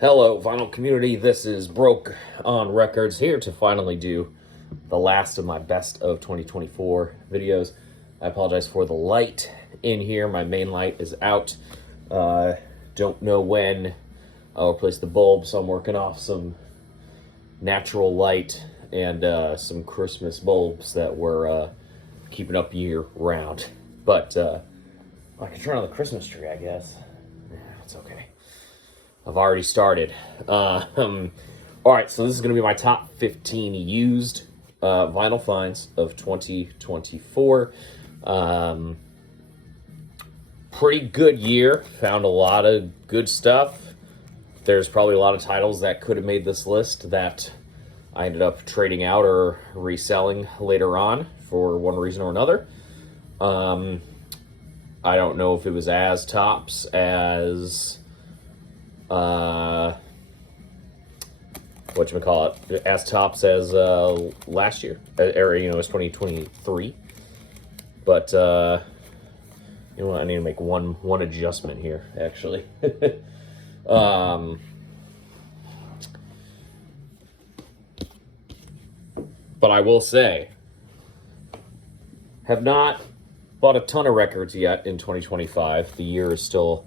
Hello, vinyl community. This is Broke on Records here to finally do the last of my best of 2024 videos. I apologize for the light in here. My main light is out. Don't know when I'll replace the bulb, so I'm working off some natural light and some Christmas bulbs that we're keeping up year round. But I can turn on the Christmas tree, I guess. Yeah, it's okay. I've already started. All right, so this is going to be my top 15 used vinyl finds of 2024. Pretty good year. Found a lot of good stuff. There's probably a lot of titles that could have made this list that I ended up trading out or reselling later on for one reason or another. I don't know if it was as tops as whatchamacallit, as tops as last year, or it was 2023. But you know what, I need to make one adjustment here, actually. But I will say, have not bought a ton of records yet in 2025. The year is still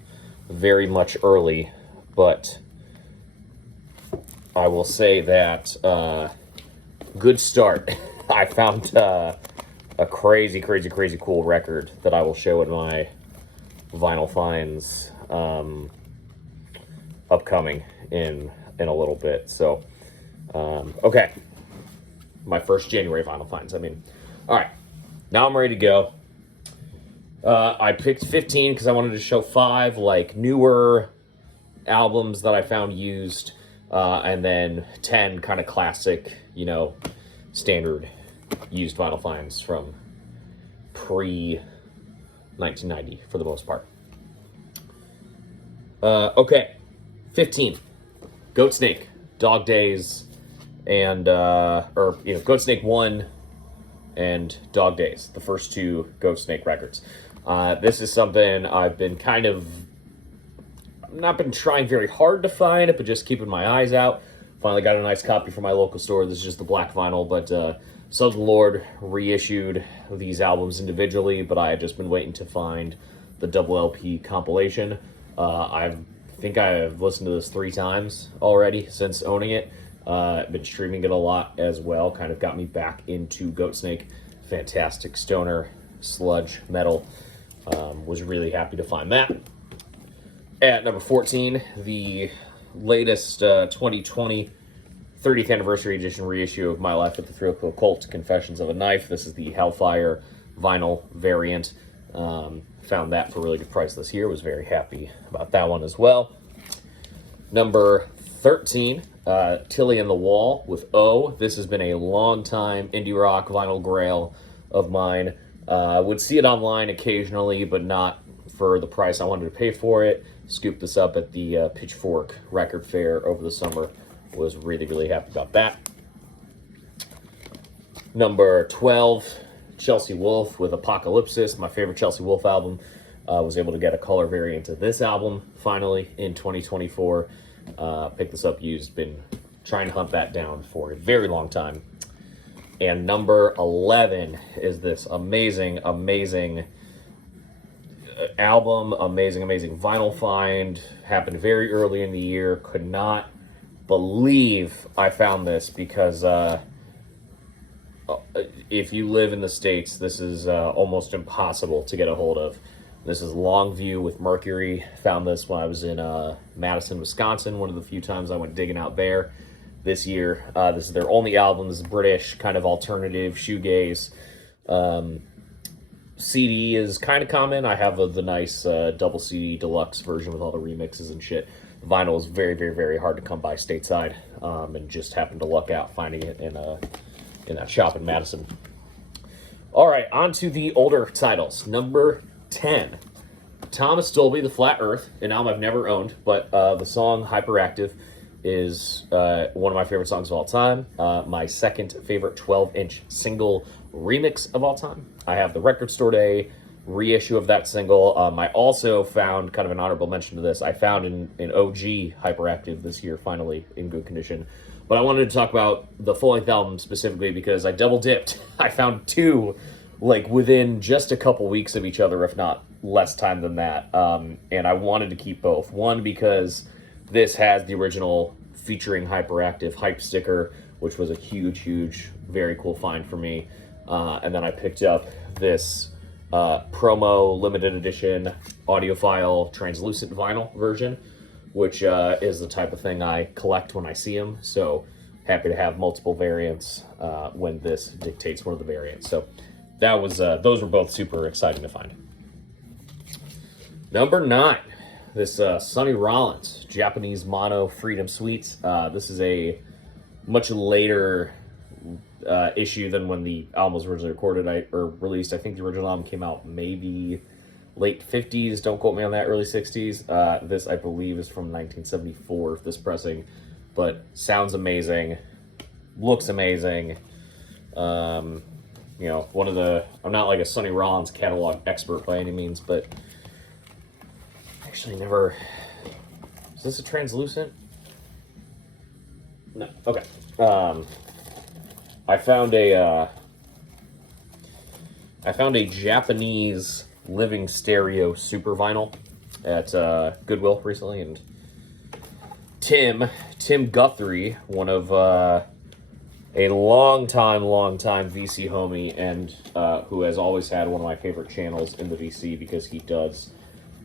very much early, but I will say that good start. I found a crazy cool record that I will show in my vinyl finds upcoming in a little bit. So okay, my first January vinyl finds. All right, now I'm ready to go. I picked 15 because I wanted to show 5 like newer albums that I found used, and then 10 kind of classic, standard used vinyl finds from pre-1990 for the most part. Okay, 15. Goatsnake, Dog Days, and Goatsnake 1 and Dog Days, the first 2 Goatsnake records. This is something I've been not been trying very hard to find it, but just keeping my eyes out. Finally got a nice copy from my local store. This is just the black vinyl, but Sons of the Lord reissued these albums individually, but I had just been waiting to find the double LP compilation. I think I've listened to this 3 times already since owning it. Been streaming it a lot as well. Kind of got me back into Goatsnake. Fantastic stoner sludge metal. Was really happy to find that. At number 14, the latest 2020 30th anniversary edition reissue of My Life with the Thrill Kill Cult, Confessions of a Knife. This is the Hellfire vinyl variant. Found that for a really good price this year. Was very happy about that one as well. Number 13, Tilly and the Wall with O. This has been a long time indie rock vinyl grail of mine. Would see it online occasionally, but not for the price I wanted to pay for it. Scooped this up at the Pitchfork Record Fair over the summer. Was really happy about that. Number 12, Chelsea Wolfe with Apocalypsis, my favorite Chelsea Wolfe album. Was able to get a color variant of this album finally in 2024. Picked this up used. Been trying to hunt that down for a very long time. And number 11 is this amazing album, amazing vinyl find. Happened very early in the year. Could not believe I found this because if you live in the States, this is almost impossible to get a hold of. This is Longview with Mercury. Found this when I was in Madison, Wisconsin, one of the few times I went digging out there this year. This is their only album. This is British, kind of alternative, shoegaze. CD is kind of common. I have the nice double CD deluxe version with all the remixes and shit. The vinyl is very hard to come by stateside, and just happened to luck out finding it in that shop in Madison. All right, on to the older titles. Number 10, Thomas Dolby, The Flat Earth, an album I've never owned, but the song Hyperactive is one of my favorite songs of all time. My second favorite 12-inch single remix of all time. I have the Record Store Day reissue of that single. I also found, kind of an honorable mention to this, I found an OG Hyperactive this year, finally in good condition. But I wanted to talk about the full-length album specifically because I double dipped. I found two, like, within just a couple weeks of each other, if not less time than that. And I wanted to keep both. One, because this has the original featuring Hyperactive hype sticker, which was a huge, very cool find for me. And then I picked up this promo limited edition audiophile translucent vinyl version, which is the type of thing I collect when I see them. So happy to have multiple variants when this dictates one of the variants. So that was those were both super exciting to find. Number 9, this Sonny Rollins Japanese Mono Freedom Suites. This is a much later issue than when the album was originally recorded or released. I think the original album came out maybe late 50s, don't quote me on that, early 60s. This, I believe, is from 1974, this pressing, but sounds amazing, looks amazing. You know, I'm not like a Sonny Rollins catalog expert by any means, but actually never, is this a translucent? No, okay. I found a Japanese living stereo super vinyl at Goodwill recently, and Tim Guthrie, one of a long time VC homie, and who has always had one of my favorite channels in the VC because he does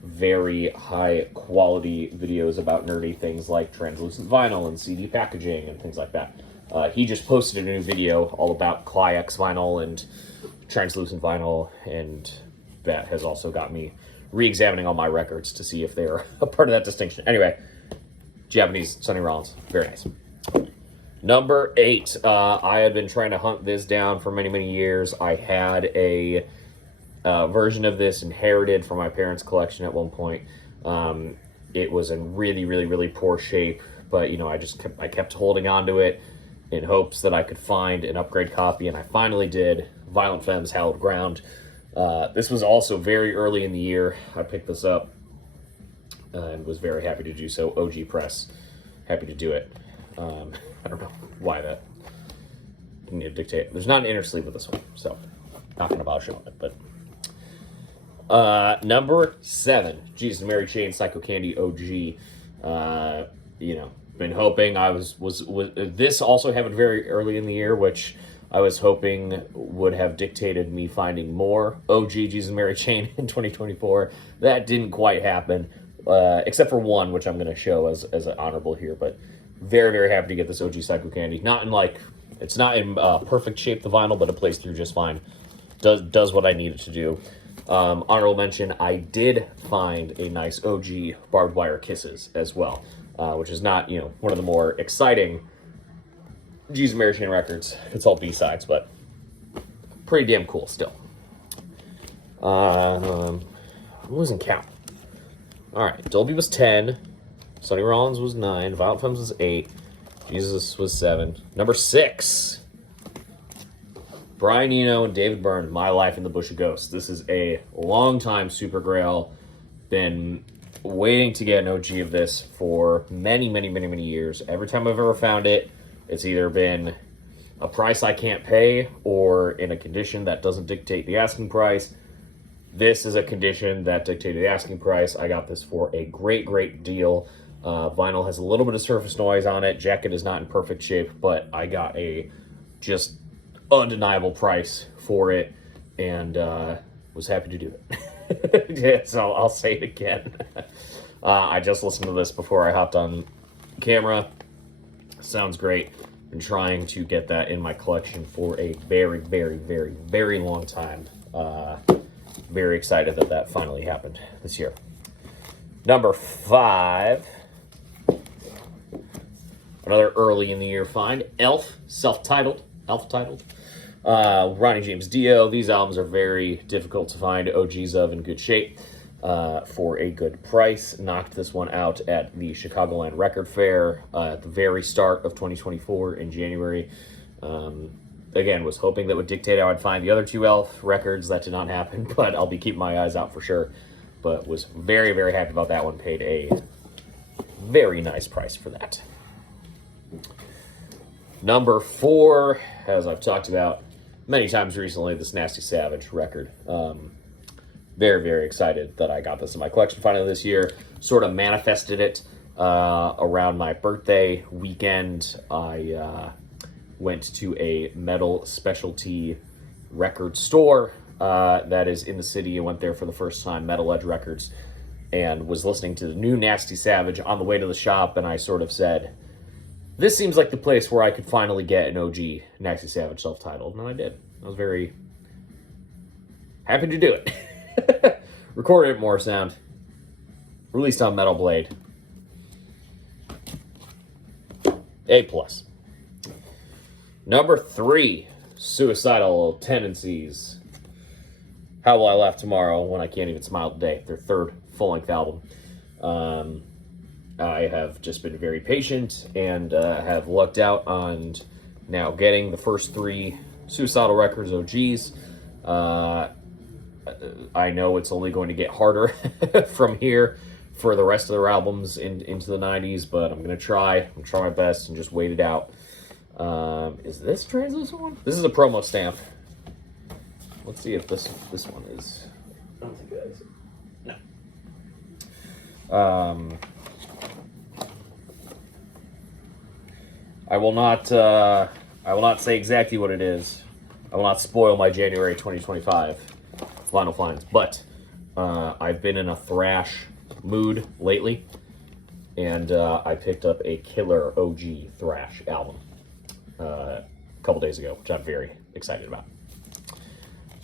very high quality videos about nerdy things like translucent vinyl and CD packaging and things like that. He just posted a new video all about Cliex vinyl and translucent vinyl, and that has also got me re-examining all my records to see if they are a part of that distinction. Anyway, Japanese Sonny Rollins, very nice. Number 8, I had been trying to hunt this down for many years. I had a version of this inherited from my parents' collection at one point. It was in really poor shape, but you know, I kept holding on to it in hopes that I could find an upgrade copy, and I finally did. Violent Femmes Hallowed Ground. This was also very early in the year. I picked this up and was very happy to do so. OG Press, happy to do it. I don't know why that didn't need to dictate. There's not an inner sleeve with this one, so not going to bother showing it. But number 7, Jesus and Mary Chain Psycho Candy OG. You know, been hoping this also happened very early in the year, which I was hoping would have dictated me finding more OG Jesus and Mary Chain in 2024. That didn't quite happen, except for one, which I'm going to show as an honorable here. But very happy to get this OG Psycho Candy. It's not in perfect shape, the vinyl, but it plays through just fine. Does what I needed to do. Honorable mention, I did find a nice OG Barbed Wire Kisses as well, which is not, you know, one of the more exciting Jesus and Mary Chain records. It's all B-sides, but pretty damn cool still. I'm losing count. Alright, Dolby was 10, Sonny Rollins was 9, Violent Femmes was 8, Jesus was 7. Number 6, Brian Eno and David Byrne, My Life in the Bush of Ghosts. This is a long-time Super Grail. Been waiting to get an OG of this for many years. Every time I've ever found it, it's either been a price I can't pay or in a condition that doesn't dictate the asking price. This is a condition that dictated the asking price. I got this for a great deal. Vinyl has a little bit of surface noise on it. Jacket is not in perfect shape, but I got a just undeniable price for it, and was happy to do it. Yeah, so I'll say it again. I just listened to this before I hopped on camera. Sounds great. Been trying to get that in my collection for a very long time. Very excited that finally happened this year. Number 5, another early in the year find, Elf, self-titled, Ronnie James Dio. These albums are very difficult to find OGs of in good shape for a good price. Knocked this one out at the Chicagoland Record Fair at the very start of 2024 in January. again, was hoping that would dictate how I'd find the other two Elf records. That did not happen, but I'll be keeping my eyes out for sure. But was very, very happy about that one. Paid a very nice price for that. Number 4, as I've talked about many times recently, this Nasty Savage record. Very, very excited that I got this in my collection finally this year. Sort of manifested it around my birthday weekend. I went to a metal specialty record store that is in the city. I went there for the first time, Metal Edge Records, and was listening to the new Nasty Savage on the way to the shop, and I sort of said, this seems like the place where I could finally get an OG Nasty Savage self-titled, and I did. I was very happy to do it. Recorded at More Sound. Released on Metal Blade. A+. Number 3, Suicidal Tendencies. How Will I Laugh Tomorrow When I Can't Even Smile Today? Their third full-length album. I have just been very patient and have lucked out on now getting the first 3 Suicidal Records OGs. I know it's only going to get harder from here for the rest of their albums into the 90s, but I'm going to try. I'm going to try my best and just wait it out. Is this translucent one? This is a promo stamp. Let's see if this one is. I don't think it is. No. I will not say exactly what it is. I will not spoil my January 2025 vinyl finds, but I've been in a thrash mood lately, and I picked up a killer OG thrash album a couple days ago, which I'm very excited about.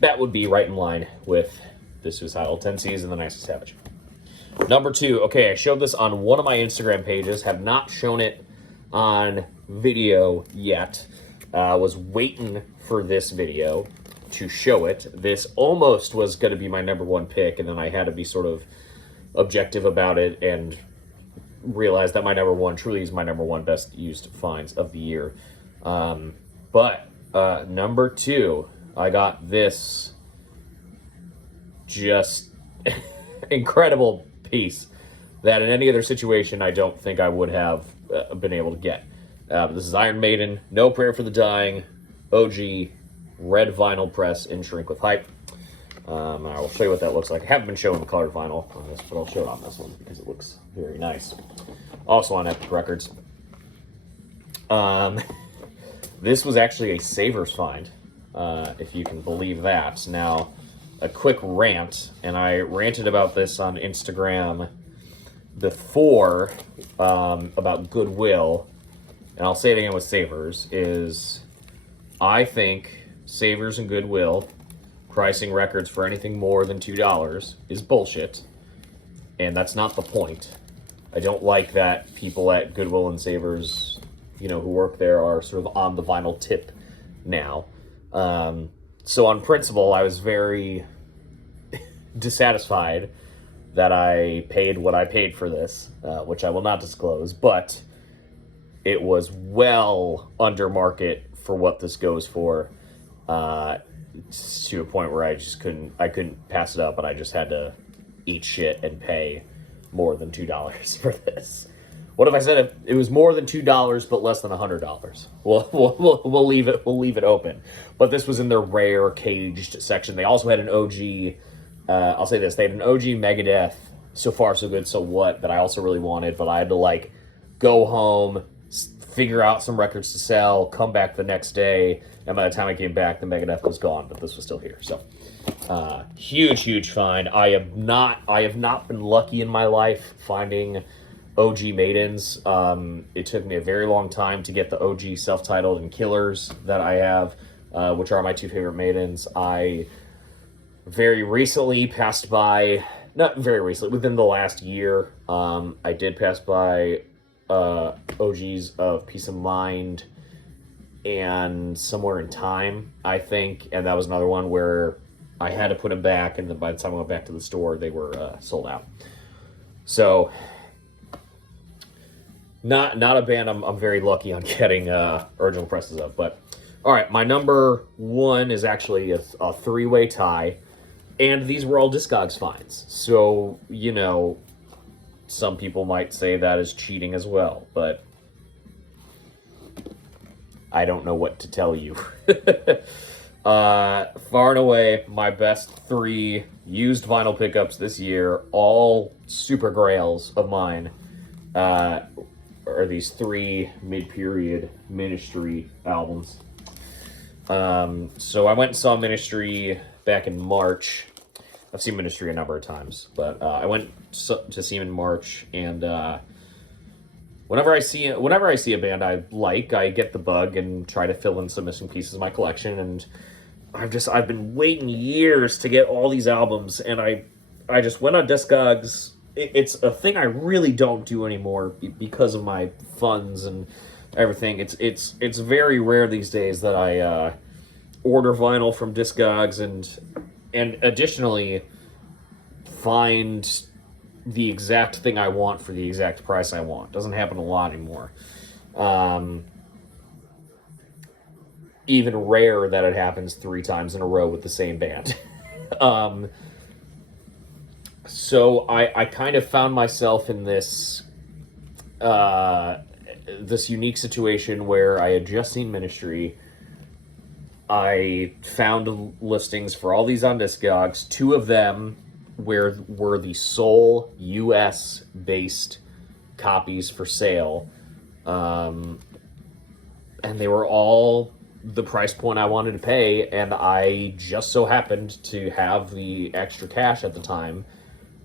That would be right in line with the Suicidal Tendencies and the Nasty Savage. Number 2, okay, I showed this on one of my Instagram pages, have not shown it on video yet. Was waiting for this video to show it. This almost was going to be my number 1 pick, and then I had to be sort of objective about it and realize that my number 1 truly is my number 1 best used finds of the year. But number 2, I got this just incredible piece that in any other situation I don't think I would have been able to get. This is Iron Maiden, No Prayer for the Dying, OG, red vinyl press in Shrink with Hype. I will show you what that looks like. I haven't been showing the colored vinyl on this, but I'll show it on this one because it looks very nice. Also on Epic Records. This was actually a Savers find, if you can believe that. Now, a quick rant, and I ranted about this on Instagram before about Goodwill, and I'll say it again with Savers, is I think Savers and Goodwill pricing records for anything more than $2 is bullshit, and that's not the point. I don't like that people at Goodwill and Savers, you know, who work there are sort of on the vinyl tip now. So on principle, I was very dissatisfied that I paid what I paid for this, which I will not disclose, but it was well under market for what this goes for, to a point where I couldn't pass it up, and I just had to eat shit and pay more than $2 for this. What if I said it was more than $2 but less than $100? We'll leave it open. But this was in their rare caged section. They also had an OG. I'll say this: they had an OG Megadeth, So Far So Good So What, that I also really wanted, but I had to go home, figure out some records to sell, come back the next day, and by the time I came back, the Megadeth was gone, but this was still here. So, huge find. I have not been lucky in my life finding OG Maidens. It took me a very long time to get the OG self-titled and Killers that I have, which are my 2 favorite Maidens. I very recently passed by, not very recently, within the last year, I did pass by OGs of Peace of Mind and Somewhere in Time, I think, and that was another one where I had to put them back, and then by the time I went back to the store, they were sold out. So, not a band I'm very lucky on getting original presses of, but All right, my number one is actually a three-way tie, and these were all Discogs finds. So, you know, some people might say that is cheating as well, but I don't know what to tell you. Far and away, my best three used vinyl pickups this year, all super grails of mine, are these three mid-period Ministry albums. So I went and saw Ministry back in March. I've seen Ministry a number of times, but I went to see him in March, and whenever I see a band I like, I get the bug and try to fill in some missing pieces of my collection. And I've been waiting years to get all these albums, and I just went on Discogs. It's a thing I really don't do anymore because of my funds and everything. It's very rare these days that I order vinyl from Discogs and additionally find the exact thing I want for the exact price I want. Doesn't happen a lot anymore. Even rare that it happens 3 times in a row with the same band. So I kind of found myself in this this unique situation where I had just seen Ministry. I found listings for all these on Discogs. 2 of them were the sole US-based copies for sale. And they were all the price point I wanted to pay, and I just so happened to have the extra cash at the time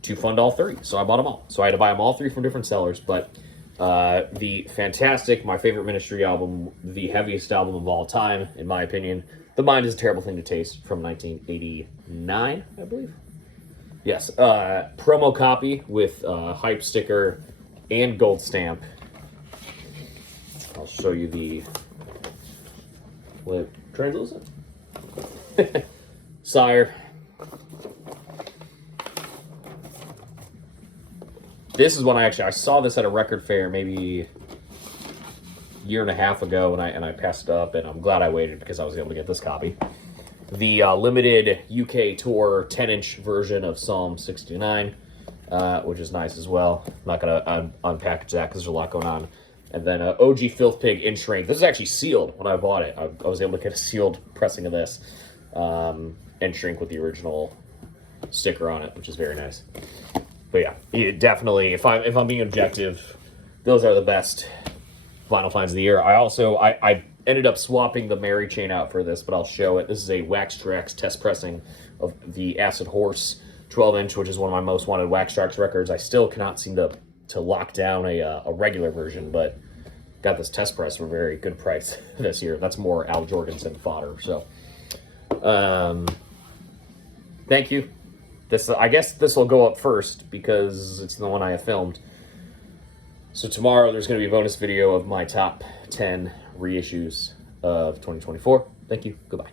to fund all 3. So I bought them all. So I had to buy them all 3 from different sellers, but the fantastic, my favorite Ministry album, the heaviest album of all time, in my opinion. The Mind is a Terrible Thing to Taste from 1989, I believe. Yes, promo copy with hype sticker and gold stamp. I'll show you the translucent. Sire. This is when I saw this at a record fair maybe a year and a half ago, and I passed it up, and I'm glad I waited because I was able to get this copy. The limited UK tour 10-inch version of Psalm 69, which is nice as well. I'm not going to unpackage that because there's a lot going on. And then OG Filth Pig in shrink. This is actually sealed when I bought it. I was able to get a sealed pressing of this in shrink with the original sticker on it, which is very nice. But yeah, definitely, if I'm being objective, those are the best vinyl finds of the year. I ended up swapping the Mary chain out for this, but I'll show it. This is a Wax Trax test pressing of the Acid Horse 12-inch, which is one of my most wanted Wax Trax records. I still cannot seem to lock down a regular version, but got this test press for a very good price this year. That's more Al Jorgensen fodder. So, thank you. I guess this will go up first because it's the one I have filmed. So tomorrow there's going to be a bonus video of my top 10 reissues of 2024. Thank you. Goodbye.